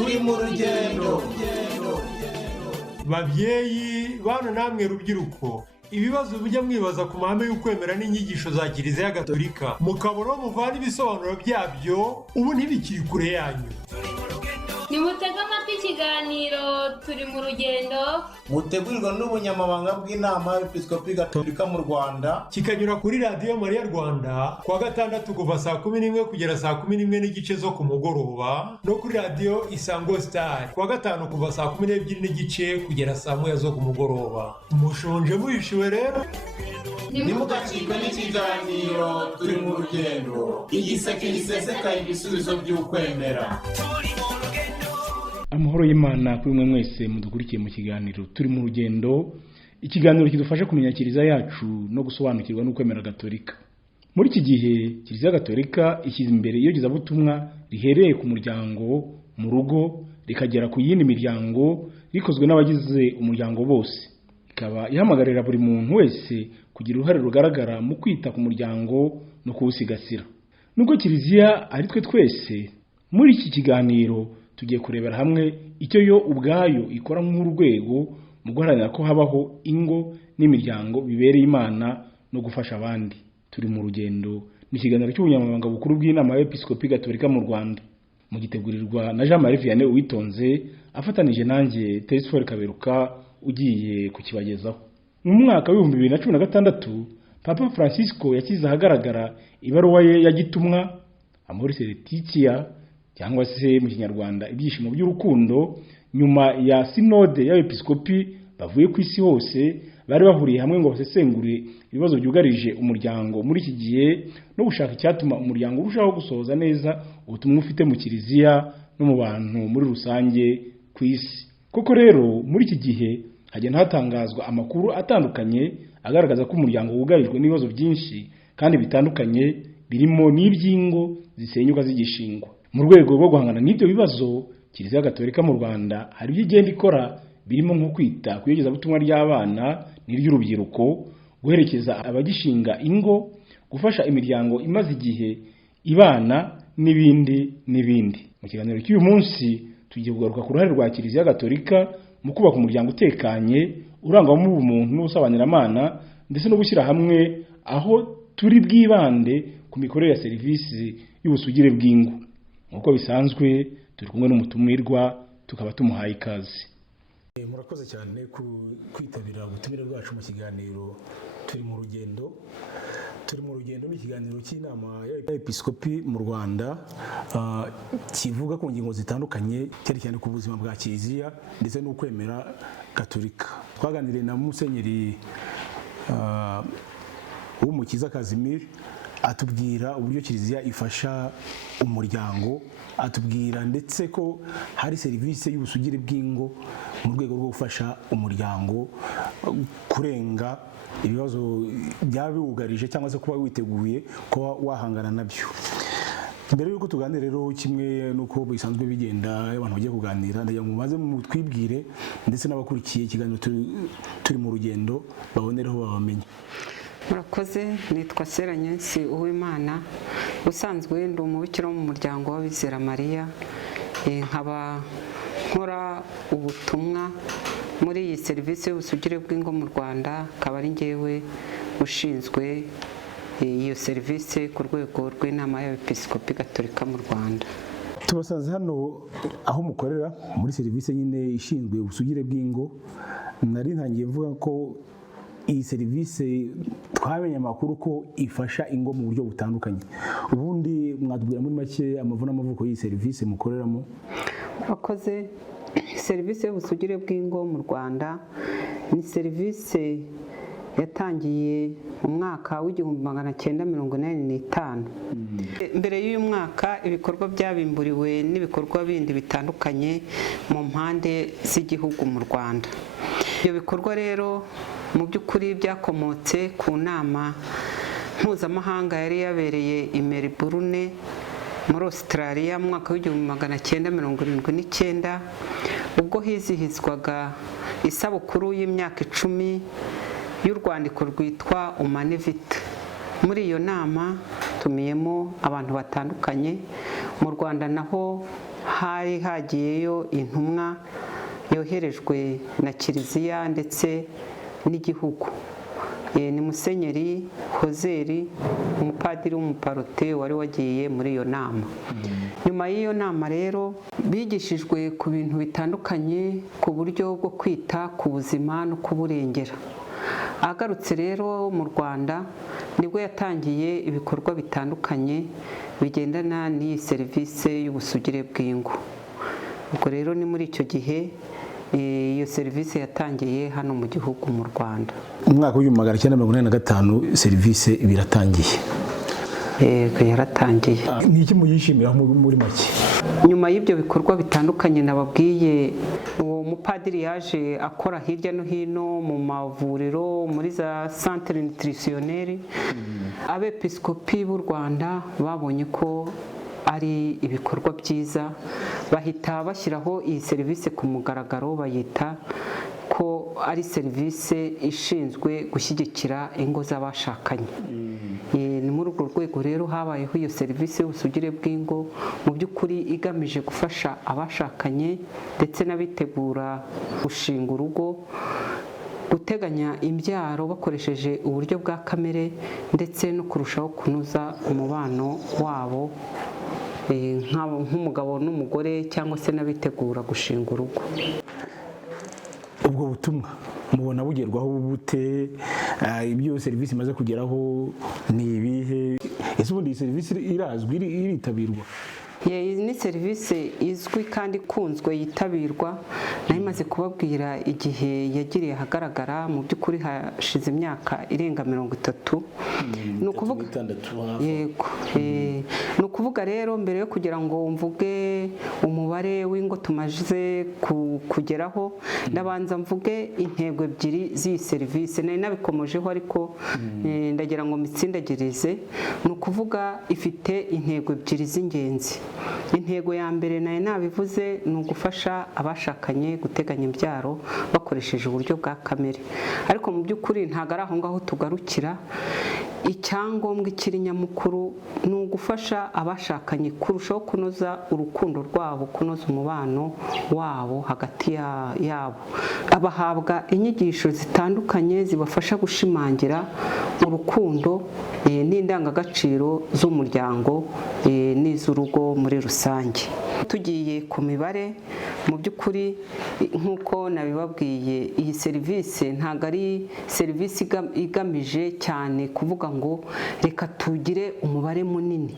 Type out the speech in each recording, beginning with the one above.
turi mu rugendo. Babyeyi bana namwe rubyiruko, ibibazo bijya mwibaza ku mahame y'ukwemera n'inyigisho za Kiliziya Gatolika mukabura muvana ibisobanuro byabyo, ubu ntibikiri kure yanyu. Nimutega amatwi ikiganiro turi mu rugendo, mutegurirwa n'ubunyamabanga bw'inama y'Episkopi Gatolika mu Rwanda, kikanyura kuri Radio Maria Rwanda kuwa gatandatu kuva saa 11 kugera saa 11 n'igice zo ku mugoroba, no kuri Radio Isango Star kuwa gatanu kuva saa 12 n'igice kugera saa 1 zo ku mugoroba. Mushonje muhishiwe rero, nimugacikwe n'ikiganiro turi mu rugendo, igiseke gisesekaye ibisubizo by'ukwemera. Amahoro y'Imana kuri mwe mwese mudukurikiye mu kiganiro turi mu rugendo, ikiganiro kidufasha kumenya Kiliziya yacu no gusobanukirwa n'ukwemera Gatolika. Muri iki gihe Kiliziya Gatolika ishyize imbere iyogezabutumwa rihereye ku muryango, mu rugo, rikagera ku yindi miryango, rikozwe n'abagize umuryango bose. Ikaba ihamagarira buri muntu wese kugira uruhare rugaragara mu kwita ku muryango no kuwusigasira. Nubwo Kiliziya ari twe twese, muri iki kiganiro tugiye kurebera hamwe icyo yo ubwayo ikora nk'urwego mu guharanira ko habaho ingo n'imiryango bibereye Imana no gufasha abandi. Turi mu rugendo ni ikiganiro cy'ubunyamabanga bukuru bw'inama y'Episkopi Gatolika mu Rwanda, mu gitegurirwa na Jean Marie Vianney Uwitonze afatanije nanjye Telesphore Kaberuka ugiye kukibagezaho. Mu mwaka wa 2016 Papa Francisco yashyize ahagaragara ibaruwa ye ya gitumwa Amoris Laetitia, cyangwa se mu Kinyarwanda ibyishimo by'urukundo, nyuma ya sinode y'abepiskopi bavuye ku isi hose bari bahuriye hamwe ngo basesengure ibibazo byugarije umuryango muri iki gihe no gushaka icyatuma umuryango urushaho gusohoza neza ubutumwa ufite mu Kiliziya no mu bantu muri rusange ku isi. Koko rero muri iki gihe hagenda hatangazwa amakuru atandukanye agaragaza ko umuryango wugarijwe n'ibibazo byinshi kandi bitandukanye, birimo n'ibyingo zisenyuka zigishingwa. Mu rwego rwo guhangana n'ibyo bibazo, Kiliziya Gatolika mu Rwanda hari ibyo igenda ikora birimo nko kwita ku iyogezabutumwa ry'abana n'iry'urubyiruko, guherekeza abagishinga ingo, gufasha imiryango imaze igihe ibana n'ibindi n'ibindi. Mu kiganiro cy'uyu munsi tugiye kugaruka ku ruhare rwa Kiliziya Gatolika mu kubaka umuryango utekanye urangwamo ubumuntu n'ubusabanyiramana, ndetse no gushyira hamwe aho turi bwibande ku mikorere ya serivisi y'ubusugire bw'ingo. Nk'uko bisanzwe turi kumwe n'umutumirwa, tukaba tumuhaye ikaze. Murakoze cyane kwitabira ubutumire bwacu mu kiganiro turi mu rugendo. Turi mu rugendo ni ikiganiro cy'inama y'Episkopi mu Rwanda kivuga ku ngingo zitandukanye cyane cyane ku buzima bwa Kiliziya ndetse n'ukwemera Gatolika. Twaganiriye na Musenyeri w'Umukiza Casimir atubwira uburyo Kiliziya ifasha umuryango, atubwira ndetse ko hari serivisi y'ubusugire bw'ingo mu rwego rwo gufasha umuryango kurenga ibibazo byaba biwugarije cyangwa se kuba witeguye kuba wahangana nabyo. Mbere y'uko tuganira rero, kimwe nuko bisanzwe bigenda abantu bagiye kuganira, ndagira ngo mumaze mutwibwire ndetse n'abakurikiye ikiganiro turi mu rugendo babonereho babamenye. Murakoze, nitwa Seranyensi Uwimana, usanzwe ndi umubikira wo mu muryango w'Abizera Mariya, nkaba nkora ubutumwa muri iyi serivisi y'ubusugire bw'ingo mu Rwanda, akaba ari njyewe ushinzwe iyo serivisi ku rwego rw'inama y'Episkopi Gatolika mu Rwanda. Tubasanze hano aho mukorera muri serivisi nyine ishinzwe ubusugire bw'ingo. Nari ntangiye mvuga ko iyi serivisi twamenye amakuru ko ifasha ingo mu buryo butandukanye. Ubundi mwatubwira muri make amavu n'amavuko y'iyi serivisi mukoreramo? Murakoze. Serivisi y'ubusugire bw'ingo mu Rwanda ni serivisi yatangiye mu mwaka w'1985. Mbere y'uyu mwaka ibikorwa byabimburiwe n'ibikorwa bindi bitandukanye mu mpande z'igihugu mu Rwanda. Ibyo bikorwa rero mu by'ukuri byakomotse ku nama mpuzamahanga yari yabereye i Melbourne muri Australia mu mwaka w'1979, ubwo hizihizwaga isabukuru y'imyaka 10 y'urwandiko rwitwa Humane Vitae. Muri iyo nama tumiyemo abantu batandukanye. Mu Rwanda naho hari hagiyeyo intumwa yoherejwe na kiliziya ndetse n'igihugu. Ni Musenyeri Hozeri, umupadiri w'umuparote wari wagiye muri iyo nama. Nyuma y'iyo nama rero bigishijwe ku bintu bitandukanye ku buryo bwo kwita ku buzima no kuburengera. Agarutse rero mu Rwanda nibwo yatangiye ibikorwa bitandukanye bigendana n'iyi serivisi y'ubusugire bw'ingo. Ubwo rero ni muri icyo gihe iyo serivisi yatangiye hano mu gihugu mu Rwanda. Mu mwaka w'1985 serivisi biratangiye. Yego, yaratangiye. Ni iki muyishimira muri make? Nyuma y'ibyo bikorwa bitandukanye nababwiye, uwo mupadiri yaje akora hirya no hino mu mavuriro, muri za centre nutritionnelle. Abepiskopi b'u Rwanda babonye ko ari ibikorwa byiza, bahita bashyiraho iyi serivisi ku mugaragaro, bayita ko ari serivisi ishinzwe gushyigikira ingo z'abashakanye. Ni muri urwo rwego rero habayeho iyo serivisi y'ubusugire bw'ingo, mu by'ukuri igamije gufasha abashakanye ndetse n'abitegura gushinga urugo guteganya imbyaro bakoresheje uburyo bwa kamere ndetse no kurushaho kunoza umubano wabo nk'umugabo n'umugore cyangwa se n'abitegura gushinga urugo. Ubwo butumwa mubona bugerwaho bute? Ibyo serivisi imaze kugeraho ni ibihe? Ese ubundi iyi serivisi irazwi, iritabirwa? Ni serivisi izwi kandi ikunzwe, yitabirwa. Nayo imaze kubabwira igihe yagiriye ahagaragara, mu by'ukuri hashize imyaka irenga 30. Ni ukuvuga yego, ni ukuvuga rero mbere yo kugira ngo mvuge umubare w'ingo tumaze kugeraho, ndabanza mvuge intego ebyiri z'iyi serivisi. Nari nabikomojeho ariko ndagira ngo mbitsindagirize. Ni ukuvuga ifite intego ebyiri z'ingenzi. Intego ya mbere nayo nabivuze, ni ugufasha abashakanye guteganya imbyaro bakoresheje uburyo bwa kamere. Ariko mu by'ukuri ntabwo ari aho ngaho tugarukira. Icyangombwa ikiri nyamukuru ni ugufasha abashakanye kurushaho kunoza urukundo rwabo, kunoza umubano wabo hagati yabo. Abahabwa inyigisho zitandukanye zibafasha gushimangira urukundo n'indangagaciro z'umuryango n'iz'urugo muri rusange. Tugiye ku mibare, mu by'ukuri nk'uko nabibabwiye, iyi serivisi ntabwo ari serivisi igamije cyane kuvuga ngo reka tugire umubare munini.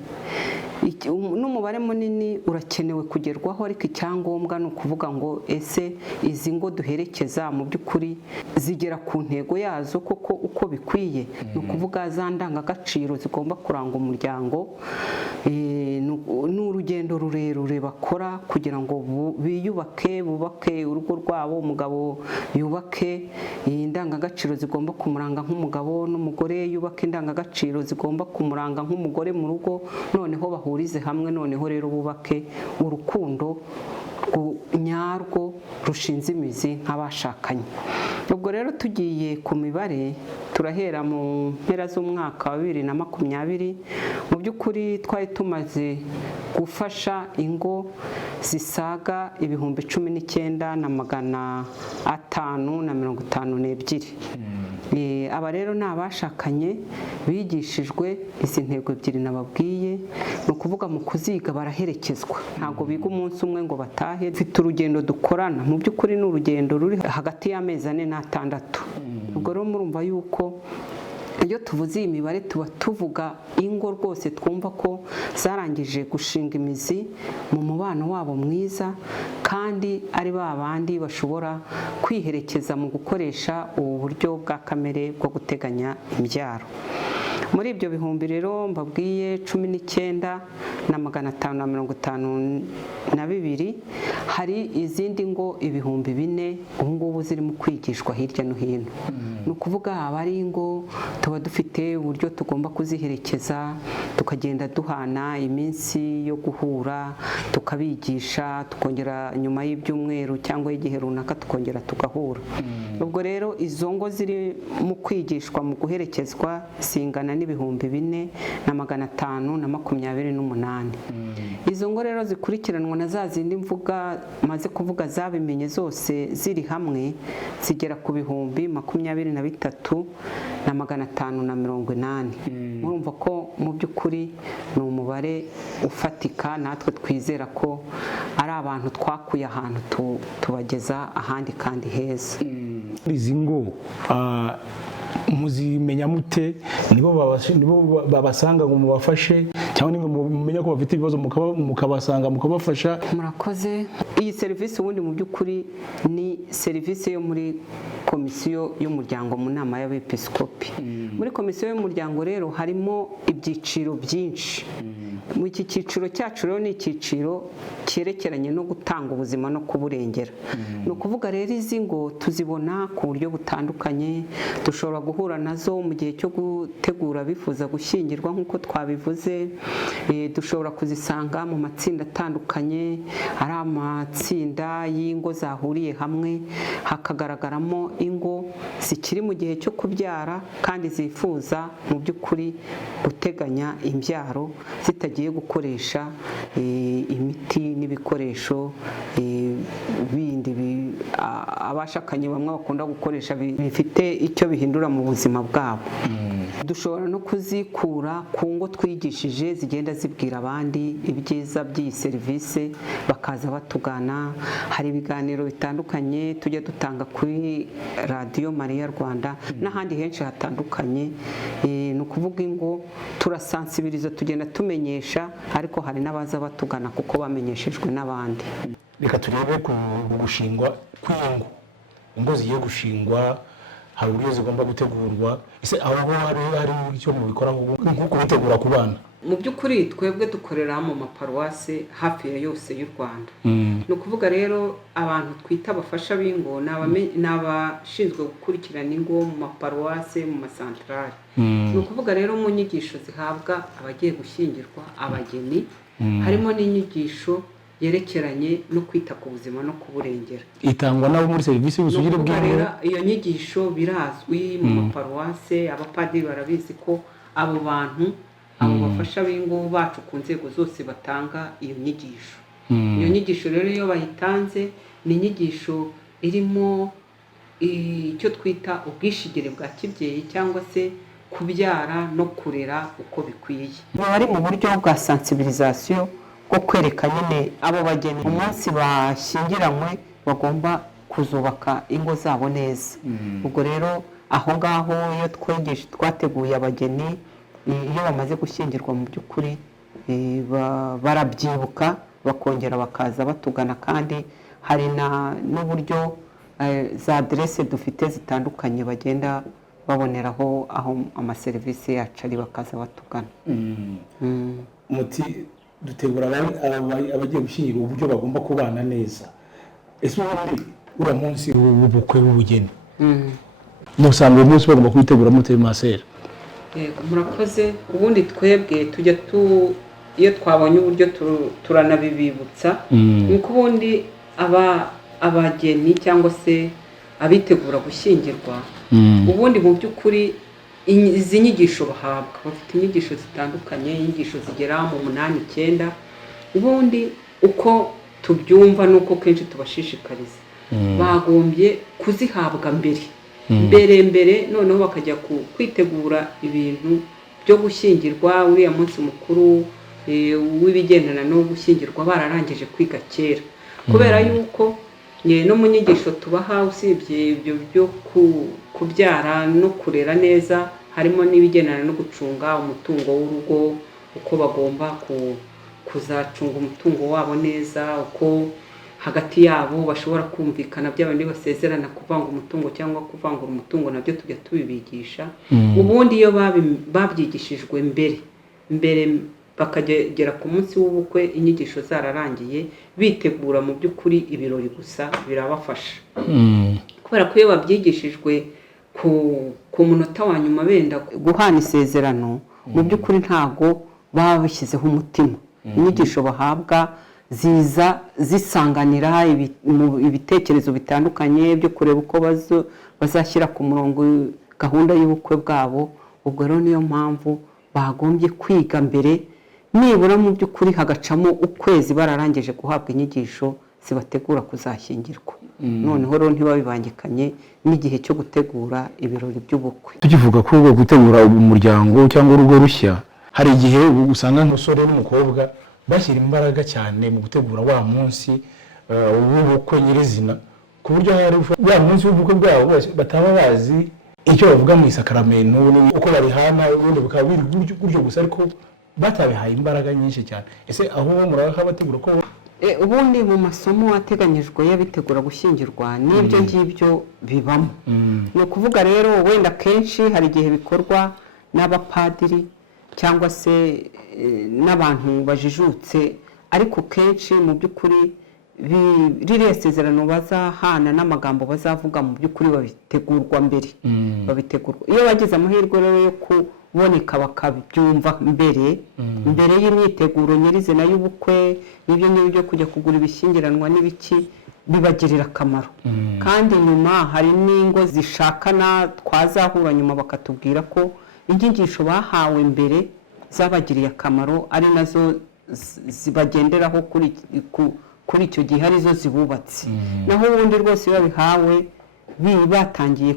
N'umubare munini urakenewe kugerwaho, ariko icyangombwa ni ukuvuga ngo ese izi ngo duherekeza mu by'ukuri zigera ku ntego yazo koko uko bikwiye. Ni ukuvuga za ndangagaciro zigomba kuranga umuryango. Ni urugendo rurerure bakora kugira ngo bubake urugo rwabo. Umugabo yubake indangagaciro zigomba kumuranga nk'umugabo, n'umugore yubake indangagaciro zigomba kumuranga nk'umugore mu rugo, noneho bahurize hamwe, noneho rero bubake urukundo nyarwo rushinze imizi nk'abashakanye. Ubwo rero tugiye ku mibare, turahera mu mpera z'umwaka wa 2020. Mu by'ukuri twari tumaze gufasha ingo zisaga 19,552. Aba rero ni abashakanye bigishijwe izi ntego ebyiri nababwiye. Ni ukuvuga mu kuziga baraherekezwa, ntabwo biga umunsi umwe ngo batahe. Dufite urugendo dukorana, mu by'ukuri ni urugendo ruri hagati y'amezi 4 n'6. Ubwo rero murumva yuko iyo tuvuze iyi mibare tuba tuvuga ingo rwose twumva ko zarangije gushinga imizi mu mubano wabo mwiza, kandi ari ba bandi bashobora kwiherekeza mu gukoresha ubu buryo bwa kamere bwo guteganya imbyaro. Muri ibyo bihumbi rero mbabwiye 19,552, hari izindi ngo ibihumbi 4 ubu ngubu zirimo kwigishwa hirya no hino. Ni ukuvuga aba ari ingo tuba dufite uburyo tugomba kuziherekeza, tukagenda duhana iminsi yo guhura, tukabigisha, tukongera nyuma y'ibyumweru cyangwa igihe runaka tukongera tugahura. Ubwo rero izo ngo ziri mu kwigishwa mu guherekezwa zingana n'ibihumbi 4,528. Izo ngo rero zikurikiranwa na za zindi mvuga maze kuvuga zabimenye zose ziri hamwe zigera ku bihumbi 23,580. Murumva ko mu by'ukuri ni umubare ufatika, natwe twizera ko ari abantu twakuye ahantu tubageza ahandi kandi heza. Izi ngo muzimenya mute? Nibo babasanga ngo mubafashe cyangwa nimwe mumenya ko bafite ibibazo mukabasanga mukabafasha? Murakoze. Iyi serivisi ubundi mu by'ukuri ni serivisi yo muri komisiyo y'umuryango mu nama y'abepiskopi. Muri komisiyo y'umuryango rero harimo ibyiciro byinshi. Mu iki cyiciro cyacu rero ni icyiciro cyerekeranye no gutanga ubuzima no kuburengera. Ni ukuvuga rero izi ngo tuzibona ku buryo butandukanye, dushobora guhura nazo mu gihe cyo gutegura bifuza gushyingirwa nk'uko twabivuze, dushobora kuzisanga mu matsinda atandukanye, ari amatsinda y'ingo zahuriye hamwe, hakagaragaramo ingo zikiri mu gihe cyo kubyara kandi zifuza mu by'ukuri guteganya imbyaro zitagiye gukoresha imiti n'ibikoresho bindi abashakanye bamwe bakunda gukoresha bifite icyo bihindura mu buzima bwabo. Dushobora no kuzikura ku ngo twigishije zigenda zibwira abandi ibyiza by'iyi serivisi, bakaza batugana. Hari ibiganiro bitandukanye tujya dutanga kuri radiyo Mariya Rwanda n'ahandi henshi hatandukanye. Ni ukuvuga ngo turasansibiriza, tugenda tumenyesha, ariko hari n'abaza batugana kuko bamenyeshejwe n'abandi. Reka turebe ku gushingwa kw'ingo. Ingo zigiye gushingwa hari uburyo zigomba gutegurwa. Ese aho hari icyo mubikora nko kubitegura ku bana? Mu by'ukuri twebwe dukorera mu maparuwase hafi ya yose y'u Rwanda. Ni ukuvuga rero abantu twita abafasha b'ingo ni abashinzwe gukurikirana ingo mu maparuwase, mu masantarari. Ni ukuvuga rero mu nyigisho zihabwa abagiye gushyingirwa, abageni, harimo n'inyigisho yerekeranye no kwita ku buzima no kuburengera. Itangwa nabo muri serivisi y'ubusugire bw'ingo. Iyo nyigisho birazwi mu maparuwase, abapadiri barabizi ko abo bantu, abo bafasha b'ingo bacu ku nzego zose batanga iyo nyigisho. Iyo nyigisho rero iyo bayitanze ni inyigisho irimo icyo twita ubwishigire bwa kibyeyi cyangwa se kubyara no kurera uko bikwiye. Bari mu buryo bwa sensibilisation bwo kwereka nyine abo bageni umunsi bashyingiranywe bagomba kuzubaka ingo zabo neza. Ubwo rero aho ngaho iyo twateguye abageni, iyo bamaze gushyingirwa mu by'ukuri barabyibuka bakongera bakaza batugana, kandi hari n'uburyo za aderese dufite zitandukanye bagenda baboneraho aho amaserivisi yacu ari, bakaza batugana. Muti dutegura abagiye gushyingirwa uburyo bagomba kubana neza. Ese ubundi uriya munsi w'ubukwe w'ubugeni musanzwe umunsi bagomba kubitegura mute masera? Murakoze. Ubundi twebwe tujya iyo twabonye uburyo turanabibibutsa. Nuko ubundi abageni cyangwa se abitegura gushyingirwa, ubundi mu by'ukuri izi nyigisho bahabwa, bafite inyigisho zitandukanye, inyigisho zigera mu 8-9. Ubundi uko tubyumva nuko kenshi tubashishikariza, bagombye kuzihabwa mbere noneho bakajya kwitegura ibintu byo gushyingirwa. Uriya munsi mukuru w'ibigendana no gushyingirwa bararangije kwiga kera, kubera yuko no mu nyigisho tubaha usibye ibyo byo kubyara no kurera neza, harimo n'ibigendana no gucunga umutungo w'urugo, uko bagomba kuzacunga umutungo wabo neza, uko hagati yabo bashobora kumvikana by'abandi basezerana kuvanga umutungo cyangwa kuvangura umutungo, nabyo tujya tubibigisha. Ubundi iyo babyigishijwe mbere bakagera ku munsi w'ubukwe inyigisho zararangiye, bitegura mu by'ukuri ibirori gusa birabafasha. Kubera ko iyo babyigishijwe ku munota wa nyuma benda guhana isezerano, mu by'ukuri ntago baba bashyizeho umutima. Inyigisho bahabwa ziza zisanganira ibitekerezo bitandukanye byo kureba uko bazashyira ku murongo gahunda y'ubukwe bwabo, ubwo rero niyo mpamvu bagombye kwiga mbere nibura mu by'ukuri hagacamo ukwezi bararangije guhabwa inyigisho zibategura kuzashyingirwa noneho rero ntibabibangikanye n'igihe cyo gutegura ibirori by'ubukwe. tukivuga ko gutegura umuryango cyangwa urugo rushya, hari igihe usanga nk'umusore n'umukobwa bashyira imbaraga cyane mu gutegura wa munsi w'ubukwe nyirizina, ku buryo wa munsi w'ubukwe bwabo bataba bazi icyo bavuga mu isakaramento uko babihana, ubundi bukaba biri gutyo gusa ariko batabihaye imbaraga nyinshi cyane. Ese aho muraha bategura ko ubundi mu masomo ateganyijwe y'abitegura gushyingirwa n'ibyo ngibyo bibamo. ni ukuvuga rero wenda kenshi hari igihe bikorwa n'abapadiri cyangwa se n'abantu bajijutse, ariko kenshi mu by'ukuri ririya sezerano bazahana n'amagambo bazavuga mu by'ukuri babitegurwa mbere. babitegurwa iyo bagize amahirwe rero yo kuboneka bakabyumva mbere y'imyiteguro nyirizina y'ubukwe, n'ibyo ngibyo byo kujya kugura ibishyingiranwa n'ibiki bibagirira akamaro. kandi nyuma hari n'ingo zishakana twazahura nyuma bakatubwira ko inyigisho bahawe mbere zabagiriye akamaro, ari nazo zibagenderaho kuri icyo gihe arizo zibubatse. naho ubundi rwose iyo babihawe batangiye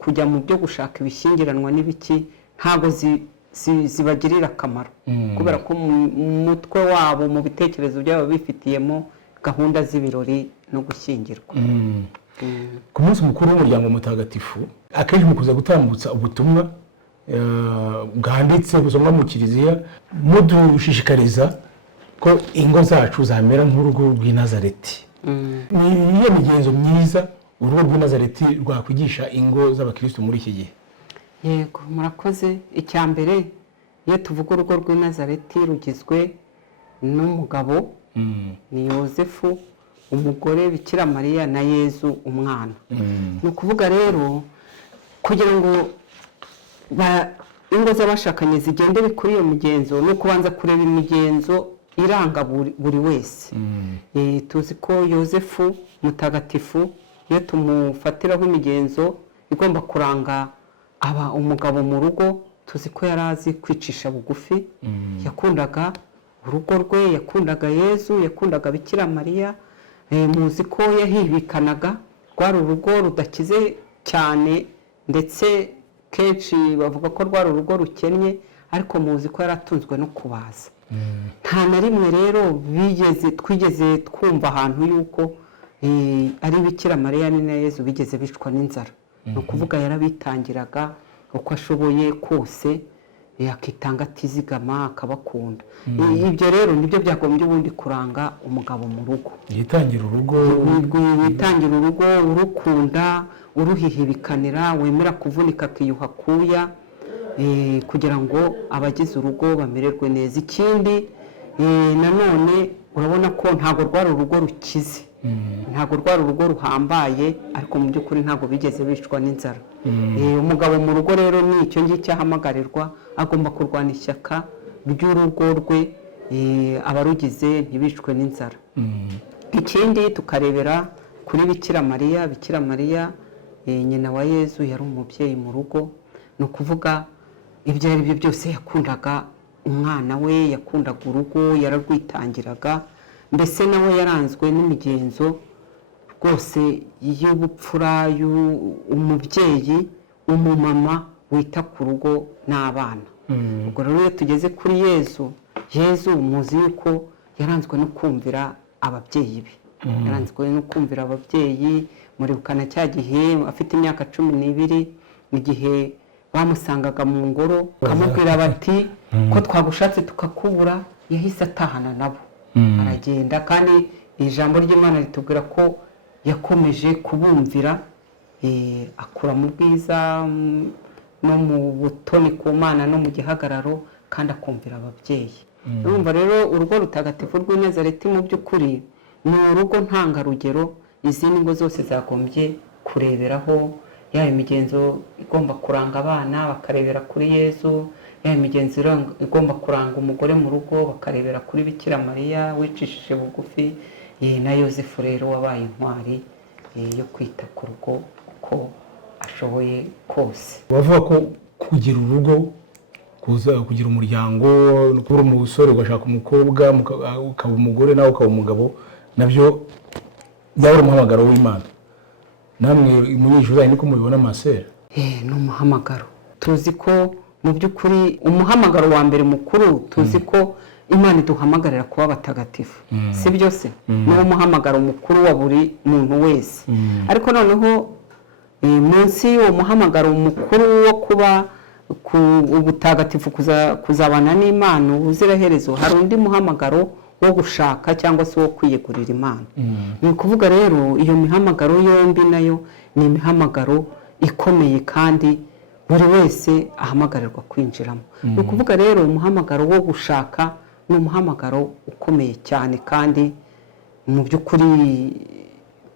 kujya mu byo gushaka ibishyingiranwa n'ibiki ntabwo zibagirira akamaro, kubera ko mu mutwe wabo mu bitekerezo byabo bifitiyemo gahunda z'ibirori no gushyingirwa. ku munsi mukuru w'umuryango mutagatifu akenshi mukuza gutambutsa ubutumwa bwanditse busomwa mu kiliziya mudushishikariza ko ingo zacu zamera nk'urugo rw'i Nazareti. ni iyo migenzo myiza urugo rw'i Nazareti rwakwigisha ingo z'abakristo muri iki gihe? Yego, murakoze. icya mbere iyo tuvuga urugo rw'i Nazareti rugizwe n'umugabo ni Yosefu, umugore Bikira Mariya na Yezu umwana. ni ukuvuga rero kugira ngo ingo z'abashakanye zigendere kuri iyo migenzo no kubanza kureba imigenzo iranga buri wese. tuzi ko Yosefu mutagatifu iyo tumufatiraho imigenzo igomba kuranga umugabo mu rugo, tuzi ko yari azi kwicisha bugufi, yakundaga urugo rwe, yakundaga Yezu, yakundaga Bikira Mariya. muzi ko yahibikanaga, rwari urugo rudakize cyane ndetse kenshi bavuga ko rwari urugo rukennye, ariko muzi ko yari atunzwe no kubaza. nta na rimwe rero twigeze twumva ahantu yuko ari Bikira Mariya na Yezu bigeze bicwa n'inzara. ni ukuvuga yarabitangiraga uko ashoboye kose, akitanga atizigama akabakunda. ibyo rero nibyo byagombye ubundi kuranga umugabo mu rugo. yitangira urugo, witangira urugo urukunda, uruhihibikanira, wemera kuvunika akiyuha kuya, kugira ngo abagize urugo bamererwe neza. ikindi nanone urabona ko ntabwo rwari urugo rukize, ntabwo rwari urugo ruhambaye, ariko mu by'ukuri ntabwo bigeze bicwa n'inzara. umugabo mu rugo rero ni icyo ngicyo ahamagarirwa, agomba kurwana ishyaka ry'urugo rwe, abarugize ntibicwe n'inzara. ikindi tukarebera kuri Bikira Mariya. Bikira Mariya nyina wa Yezu yari umubyeyi mu rugo, ni ukuvuga ibyo ari byo byose yakundaga umwana we, yakundaga urugo, yararwitangiraga, mbese nawe yaranzwe n'imigenzo rwose y'ubupfura, umubyeyi umumama wita ku rugo n'abana. ubwo rero iyo tugeze kuri Yezu muzi yuko yaranzwe no kumvira ababyeyi be, yaranzwe no kumvira ababyeyi. muribukana cya gihe afite imyaka 12, igihe bamusangaga mu ngoro bakamubwira bati ko twagushatse tukakubura, yahise atahana nabo aragenda. kandi ijambo ry'Imana ritubwira ko yakomeje kubumvira, akura mu bwiza no mu butoni ku Mana no mu gihagararo, kandi akumvira ababyeyi. urumva rero urugo rutagatifu rw'i Nazareti mu by'ukuri ni urugo ntangarugero izindi ngo zose zagombye kureberaho, yaba imigenzo igomba kuranga abana bakarebera kuri Yezu, yaba imigenzo igomba kuranga umugore mu rugo bakarebera kuri Bikira Mariya wicishije bugufi, na Yosefu rero wabaye intwari yo kwita ku rugo uko ashoboye kose. bavuga ko kugira urugo, kugira umuryango, kuba umusore ugashaka umukobwa ukaba umugore nawe ukaba umugabo, nabyo byaba ari umuhamagaro w'Imana. Namwe munyijuru niko mubibona masera? Ni umuhamagaro. Tuzi ko mu by'ukuri umuhamagaro wa mbere mukuru tuzi ko Imana iduhamagarira kuba abatagatifu, si byo se? Ni umuhamagaro mukuru wa buri muntu wese. Ariko noneho munsi y'uwo muhamagaro mukuru wo kuba ubutagatifu kuzabana n'Imana ubuziraherezo, hari undi muhamagaro wo gushaka cyangwa se wo kwiyegurira Imana. Ni ukuvuga rero iyo mihamagaro yombi nayo ni imihamagaro ikomeye kandi buri wese ahamagarirwa kwinjiramo. Ni ukuvuga rero umuhamagaro wo gushaka ni umuhamagaro ukomeye cyane kandi mu by'ukuri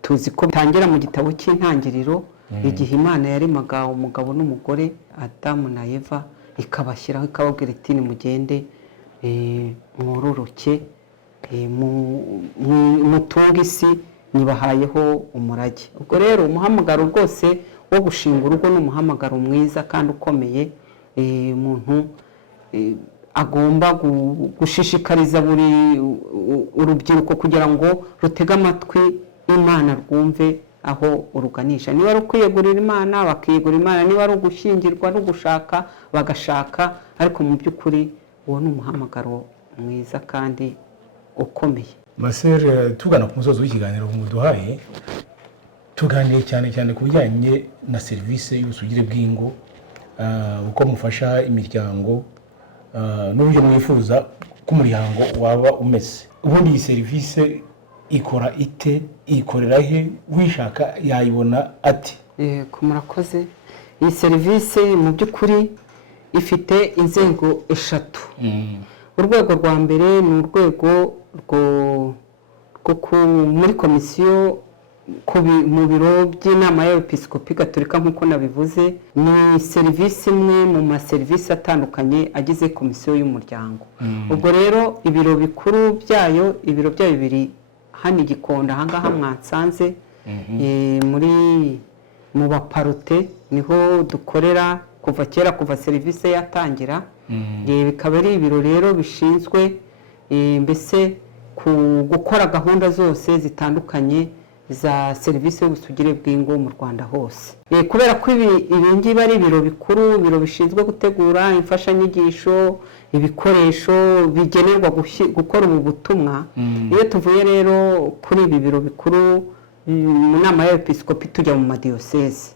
tuzi ko bitangira mu gitabo cy'intangiriro, igihe Imana yaremaga umugabo n'umugore Adamu na Eva, ikabashyiraho ikababwira iti nimugende mwororoke mutunge isi nibahayeho umurage. Ubwo rero umuhamagaro rwose wo gushinga urugo ni umuhamagaro mwiza kandi ukomeye umuntu agomba gushishikariza buri urubyiruko kugira ngo rutege amatwi Imana rwumve aho uruganisha. Niba ari ukwiyegurira Imana bakiyegurira Imana, niba ari ugushyingirwa no gushaka bagashaka, ariko mu by'ukuri uwo ni umuhamagaro mwiza kandi ukomeye. Masera, tugana ku musozo w'ikiganiro muduhaye, tuganiriye cyane ku bijyanye na serivisi y'ubusugire bw'ingo, uko mufasha imiryango n'uburyo mwifuza ko umuryango waba umeze. Ubundi iyi serivisi ikora ite, ikorera he, wishaka yayibona ati? Murakoze. Iyi serivisi mu by'ukuri ifite inzego eshatu. Urwego rwa mbere ni urwego muri komisiyo mu biro by'inama y'Abepiskopi Gatolika nk'uko nabivuze. Ni serivisi imwe mu maserivisi atandukanye agize komisiyo y'umuryango. Ubwo rero ibiro byayo biri hano i Gikondo, ahangaha mwansanze mu baparote niho dukorera kuva kera, kuva serivisi yatangira. Bikaba ari ibiro rero bishinzwe mbese gukora gahunda zose zitandukanye za serivisi y'ubusugire bw'ingo mu Rwanda hose. Kubera ko ibi ngibi ari ibiro bikuru, ibiro bishinzwe gutegura imfashanyigisho, ibikoresho bigenerwa gukora ubu butumwa. Iyo tuvuye rero kuri ibi biro bikuru mu nama y'Abepiskopi tujya mu madiyoseze.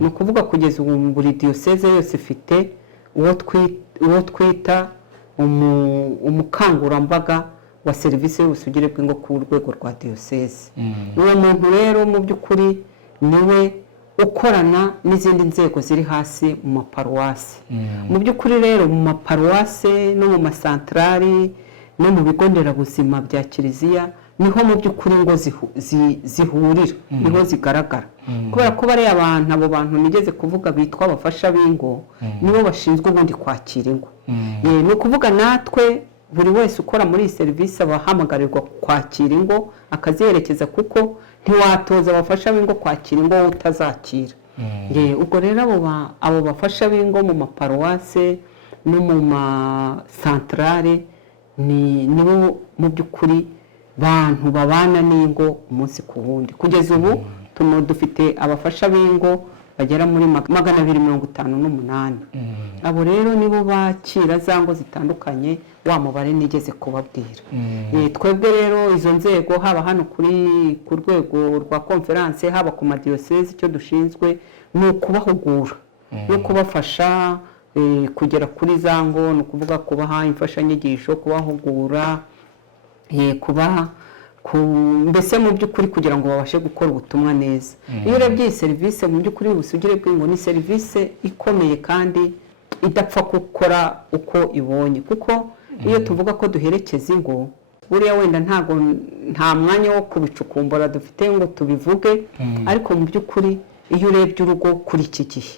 Ni ukuvuga kugeza ubu buri diyoseze yose ifite uwo twita umukangurambaga wa serivisi y'ubusugire bw'ingo ku rwego rwa diyoseze. Uwo muntu rero mu by'ukuri niwe ukorana n'izindi nzego ziri hasi mu maparuwasi. Mu by'ukuri rero mu maparuwasi no mu masantarari no mu bigo nderabuzima bya kiliziya niho mu by'ukuri ngo zihurira, niho zigaragara. Kubera ko bariya abo bantu nigeze kuvuga bitwa abafasha b'ingo, nibo bashinzwe ubundi kwakira ingo. Ni ukuvuga natwe buri wese ukora muri iyi serivisi abahamagarirwa kwakira ingo akaziherekeza, kuko ntiwatoza abafasha b'ingo kwakira ingo wowe utazakira. Ubwo rero abo bafasha b'ingo mu maparuwase no mu masantarare nibo mu by'ukuri bantu babana n'ingo umunsi ku wundi. Kugeza ubu dufite abafasha b'ingo bagera muri 258. Abo rero nibo bakira za ngo zitandukanye wa mubare nigeze kubabwira. Twebwe rero izo nzego haba hano ku rwego rwa konferanse, haba ku madiyoseze, icyo dushinzwe ni ukubahugura no kubafasha kugera kuri za ngo, ni ukuvuga kubaha imfashanyigisho, kubahugura, mbese mu by'ukuri kugira ngo babashe gukora ubutumwa neza. Iyo urebye iyi serivisi mu by'ukuri ubusugire bw'ingo ni serivisi ikomeye kandi idapfa gukora uko ibonye, kuko iyo tuvuga ko duherekeza ingo, buriya wenda nta mwanya wo kubicukumbura dufite ngo tubivuge, ariko mu by'ukuri iyo urebye urugo kuri iki gihe,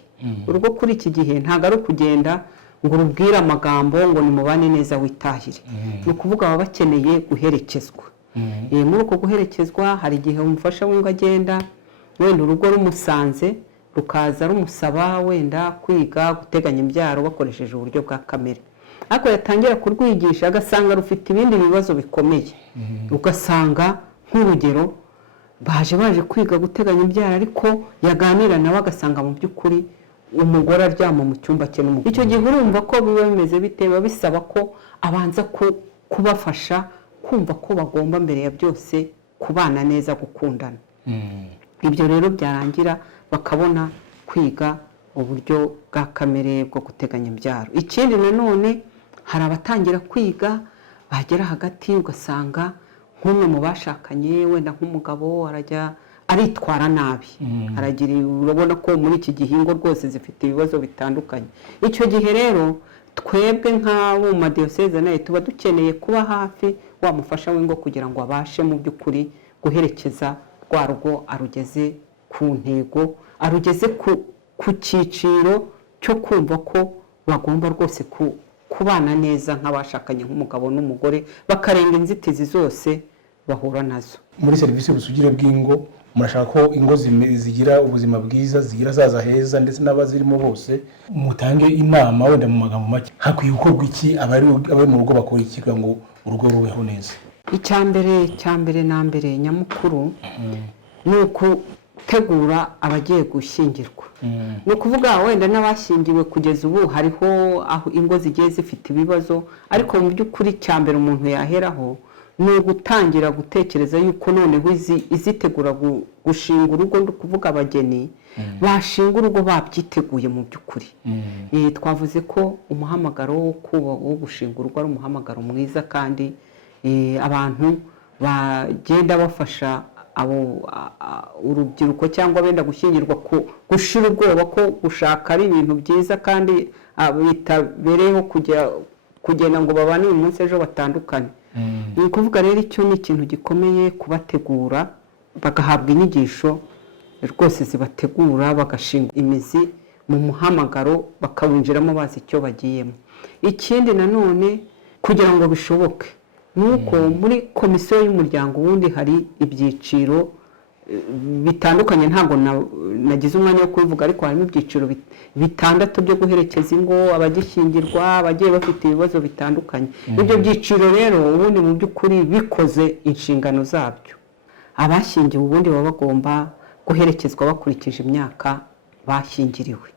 urugo kuri iki gihe ntabwo ari ukugenda ngo urubwire amagambo ngo nimubane neza witahire. Ni ukuvuga baba bakeneye guherekezwa. Muri uko guherekezwa hari igihe umufasha w'ingo agenda wenda urugo rumusanze rukaza rumusaba wenda kwiga guteganya imbyaro bakoresheje uburyo bwa kamere, ariko yatangira kurwigisha agasanga rufite ibindi bibazo bikomeye. Ugasanga nk'urugero baje kwiga guteganya imbyaro, ariko yaganira nawe agasanga mu by'ukuri umugore aryama mu cyumba cye n'umugore. Icyo gihe urumva ko biba bimeze bitewe, bisaba ko abanza kubafasha kumva ko bagomba mbere ya byose kubana neza, gukundana. Ibyo rero byarangira bakabona kwiga uburyo bwa kamere bwo guteganya imbyaro. Ikindi nanone hari abatangira kwiga bagera hagati ugasanga nk'umwe mu bashakanye wenda nk'umugabo arajya aritwara nabi, aragira, urabona ko muri iki gihe ingo rwose zifite ibibazo bitandukanye. Icyo gihe rero twebwe nk'abo mu madiyoseze nayo tuba dukeneye kuba hafi wamufasha w'ingo kugira ngo abashe mu by'ukuri guherekeza rwa rugo arugeze ku ntego, arugeze ku cyiciro cyo kumva ko bagomba rwose kubana neza nk'abashakanye nk'umugabo n'umugore, bakarenga inzitizi zose bahura nazo. Muri serivisi y'ubusugire bw'ingo murashaka ko ingo zigira ubuzima bwiza, zigira zaza heza, ndetse n'abazirimo bose mutange inama wenda mu magambo make, hakwiye gukorwa iki, abari mu rugo bakora iki kugira ngo urugo rubeho neza? Icyambere na mbere nyamukuru ni ukutegura abagiye gushyingirwa. Ni ukuvuga wenda n'abashyingiwe kugeza ubu hariho aho ingo zigiye zifite ibibazo, ariko mu by'ukuri cyambere umuntu yaheraho ni ugutangira gutekereza yuko noneho izitegura gushinga urugo, ndi kuvuga abageni bashinga urugo babyiteguye mu by'ukuri. Twavuze ko umuhamagaro wo gushinga urugo ari umuhamagaro mwiza, kandi abantu bagenda bafasha urubyiruko cyangwa benda gushyingirwa gushira ubwoba ko gushaka ari ibintu byiza kandi bitabereyeho kugenda ngo babane uyu munsi ejo batandukanye. Ni ukuvuga rero icyo ni ikintu gikomeye kubategura, bagahabwa inyigisho rwose zibategura, bagashinga imizi mu muhamagaro, bakawinjiramo bazi icyo bagiyemo. Ikindi nanone kugira ngo bishoboke ni uko muri komisiyo y'umuryango wundi hari ibyiciro bitandukanye, ntabwo nagize umwanya wo kubivuga, ariko harimo ibyiciro 6 byo guherekeza ingo, abagishyingirwa, abagiye bafite ibibazo bitandukanye. Ibyo byiciro rero ubundi mu by'ukuri bikoze inshingano zabyo. Abashyingiwe ubundi baba bagomba guherekezwa bakurikije imyaka bashyingiriwe.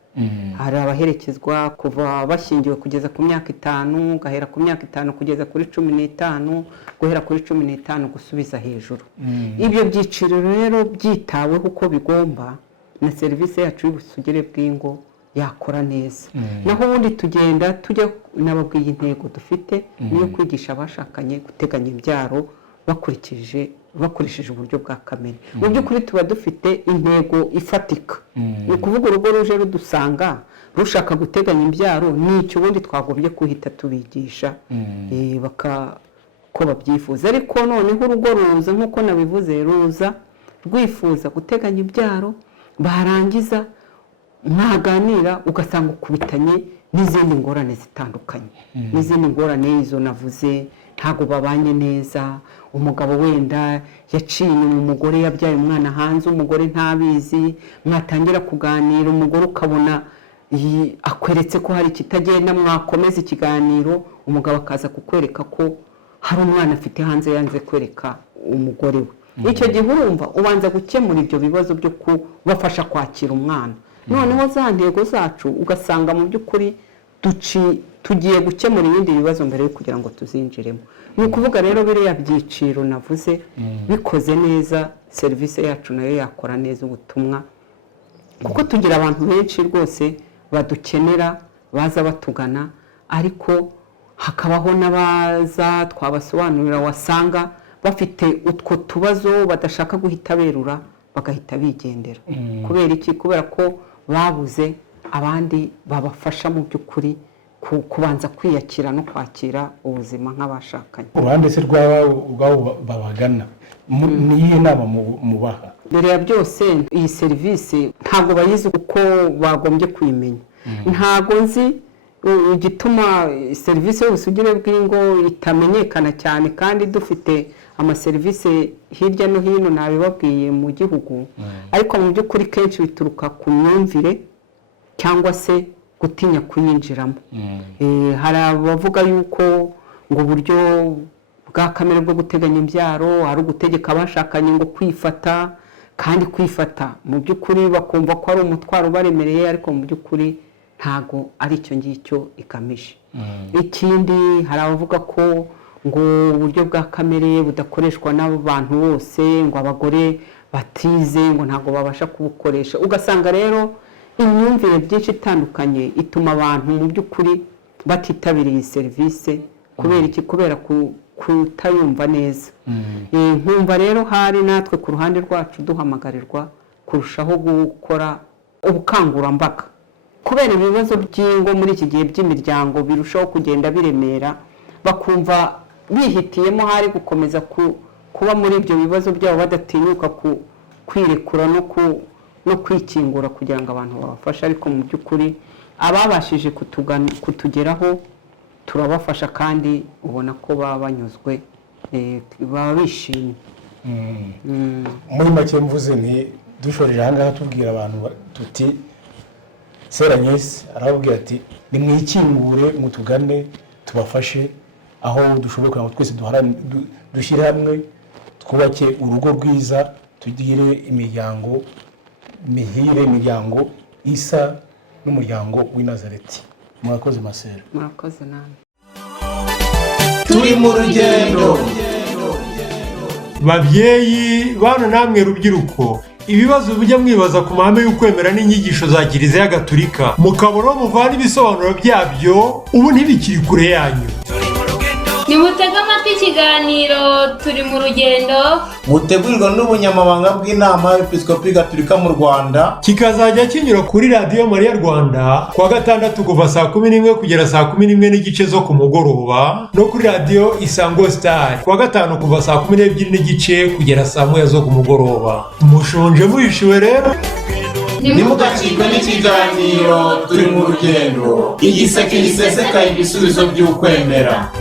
Hari abaherekezwa kuva bashyingiwe kugeza ku myaka 5, gahera ku myaka 5 kugeza kuri 15, guhera kuri 15 gusubiza hejuru. Ibyo byiciro rero byitaweho uko bigomba, na serivisi yacu y'ubusugire bw'ingo yakora neza. Naho ubundi tugenda tujya nababwiye intego dufite niyo kwigisha abashakanye guteganya imbyaro bakoresheje uburyo bwa kamere. Mu by'ukuri tuba dufite intego ifatika. Ni ukuvuga urugo ruje rudusanga rushaka guteganya imbyaro, n'icyo ubundi twagombye kuhita tubigisha ko babyifuza. Ariko noneho urugo ruza nk'uko nabivuze, ruza rwifuza guteganya imbyaro, barangiza mwaganira ugasanga ukubitanye n'izindi ngorane zitandukanye. N'izindi ngorane izo navuze, ntago babanye neza, umugabo wenda yaciye umugore, yabyaye umwana hanze, umugore ntabizi, mwatangira kuganira, umugore ukabona akweretse ko hari kitagenda, mwakomeza ikiganiro, umugabo akaza kukwereka ko hari umwana afite hanze yanze kwereka umugore we. Icyo gihe urumva ubanza gukemura ibyo bibazo byo kubafasha kwakira umwana. Noneho za ntego zacu ugasanga mu by'ukuri tugiye gukemura ibindi bibazo mbere yo kugira ngo tuzinjiremo. Ni ukuvuga rero biriya byiciro navuze bikoze neza, serivisi yacu nayo yakora neza ubutumwa, kuko tugira abantu benshi rwose badukenera, baza batugana, ariko hakabaho n'abaza twabasobanurira wasanga bafite utwo tubazo badashaka guhita berura, bagahita bigendera. Kubera iki? Kubera ko babuze abandi babafasha mu by'ukuri kubanza kwiyakira no kwakira ubuzima nk'abashakanye. Uruhande se rwabo babagana niyihe nama mubaha? Mbere ya byose iyi serivisi ntabwo bayizi uko bagombye kuyimenya. Ntabwo nzi igituma serivisi y'ubusugire bw'ingo itamenyekana cyane, kandi dufite amaserivisi hirya no hino nabibabwiye mu gihugu, ariko mu by'ukuri kenshi bituruka ku myumvire cyangwa se gutinya kuyinjiramo. Hari abavuga yuko ngo uburyo bwa kamere bwo guteganya imbyaro ari ugutegeka abashakanye ngo kwifata, kandi kwifata mu by'ukuri bakumva ko ari umutwaro baremereye, ariko mu by'ukuri ntago ari icyo ngicyo ikamije. Ikindi hari abavuga ko ngo uburyo bwa kamere budakoreshwa n'abantu bose, ngo abagore batize ngo ntago babasha kubukoresha. Ugasanga rero imyumvire byinshi itandukanye ituma abantu mu by'ukuri batitabiriye serivisi. Kubera iki? Kubera kutayumva neza. Nkumva rero hari natwe ku ruhande rwacu duhamagarirwa kurushaho gukora ubukangurambaga, kubera ibibazo by'ingo muri iki gihe by'imiryango birushaho kugenda biremera, bakumva bihitiyemo hari gukomeza kuba muri ibyo bibazo byabo badatinyuka kwirekura no kwikingura kugira ngo abantu babafashe. Ariko mu by'ukuri ababashije kutugeraho turabafasha, kandi ubona ko baba banyuzwe, baba bishimye. Muri make mvuze nti dushoreje aha ngaha tubwira abantu tuti Seranyesi arababwira ati nimwikingure mutugane tubafashe aho dushoboye kugira ngo twese dushyire hamwe twubake urugo rwiza, tugire imiryango mihire, imiryango isa n'umuryango w'i Nazareti. Murakoze Masera. Murakoze namwe. Turi mu rugendo. Babyeyi bana namwe rubyiruko, ibibazo bijya mwibaza ku mahame y'ukwemera n'inyigisho za Kiliziya Gatolika mukabona muvana ibisobanuro byabyo, ubu ntibikiri kure yanyu. nimutega amatwi ikiganiro turi mu rugendo mutegurirwa n'ubunyamabanga bw'inama y'Episkopi Gatolika mu Rwanda, kikazajya kinyura kuri radiyo Mariya Rwanda kuwa gatandatu kuva saa 11 kugera saa 11 n'igice zo ku mugoroba, no kuri radiyo Isango Star kuwa gatanu kuva saa 12 n'igice kugera saa 1 zo ku mugoroba. Mushonje muhishiwe rero, nimugacikwe n'ikiganiro turi mu rugendo, igiseke gisesekaye ibisubizo by'ukwemera.